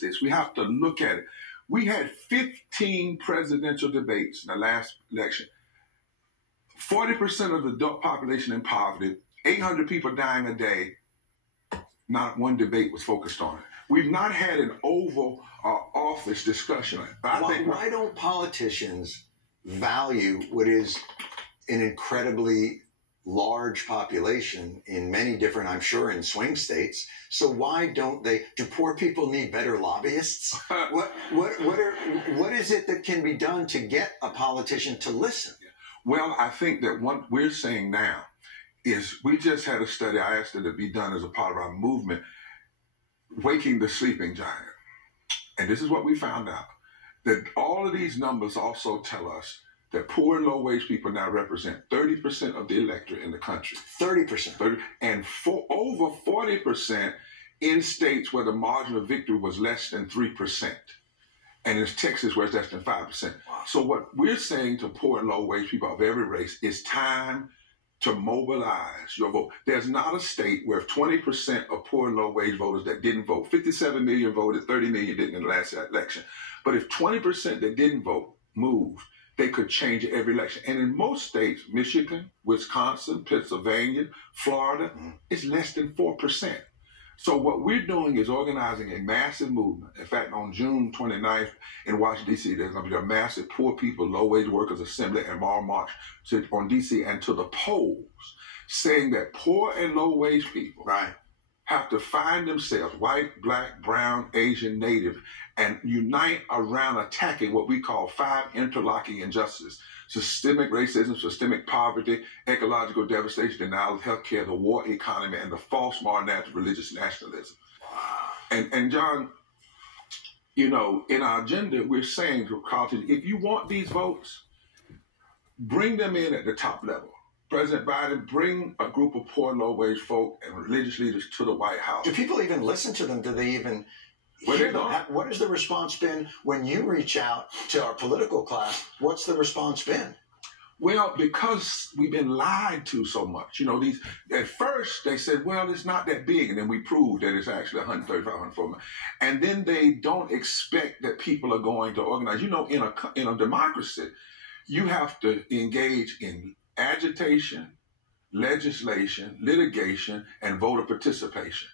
this. We have to look at it. We had 15 presidential debates in the last election. 40% of the adult population in poverty, 800 people dying a day. Not one debate was focused on it. We've not had an Oval Office discussion on it. Why don't politicians value what is an incredibly large population in many different, I'm sure, in swing states? So why don't they? Do poor people need better lobbyists? What is it that can be done to get a politician to listen? Well, I think that what we're saying now is we just had a study. I asked it to be done as a part of our movement, Waking the Sleeping Giant. And this is what we found out, that all of these numbers also tell us that poor and low-wage people now represent 30% of the electorate in the country. 30%. And over 40% in states where the margin of victory was less than 3%. And in Texas where it's less than 5%. Wow. So what we're saying to poor and low-wage people of every race is time to mobilize your vote. There's not a state where 20% of poor and low-wage voters that didn't vote, 57 million voted, 30 million didn't in the last election. But if 20% that didn't vote moved, they could change every election. And in most states, Michigan, Wisconsin, Pennsylvania, Florida, it's less than 4%. So what we're doing is organizing a massive movement. In fact, on June 29th in Washington, D.C., there's going to be a massive poor people, low-wage workers assembly and moral march on D.C. and to the polls, saying that poor and low-wage people have to find themselves, white, black, brown, Asian, Native, and unite around attacking what we call 5 interlocking injustices: systemic racism, systemic poverty, ecological devastation, denial of health care, the war economy, and the false moral narrative religious nationalism. And John, you know, in our agenda, we're saying to colleges, if you want these votes, bring them in at the top level. President Biden, bring a group of poor, low-wage folk and religious leaders to the White House. Do people even listen to them? Do they even hear them? What has the response been when you reach out to our political class? What's the response been? Well, because we've been lied to so much. You know, at first they said, well, it's not that big. And then we proved that it's actually 135, 140. And then they don't expect that people are going to organize. You know, in a democracy, you have to engage in agitation, legislation, litigation, and voter participation.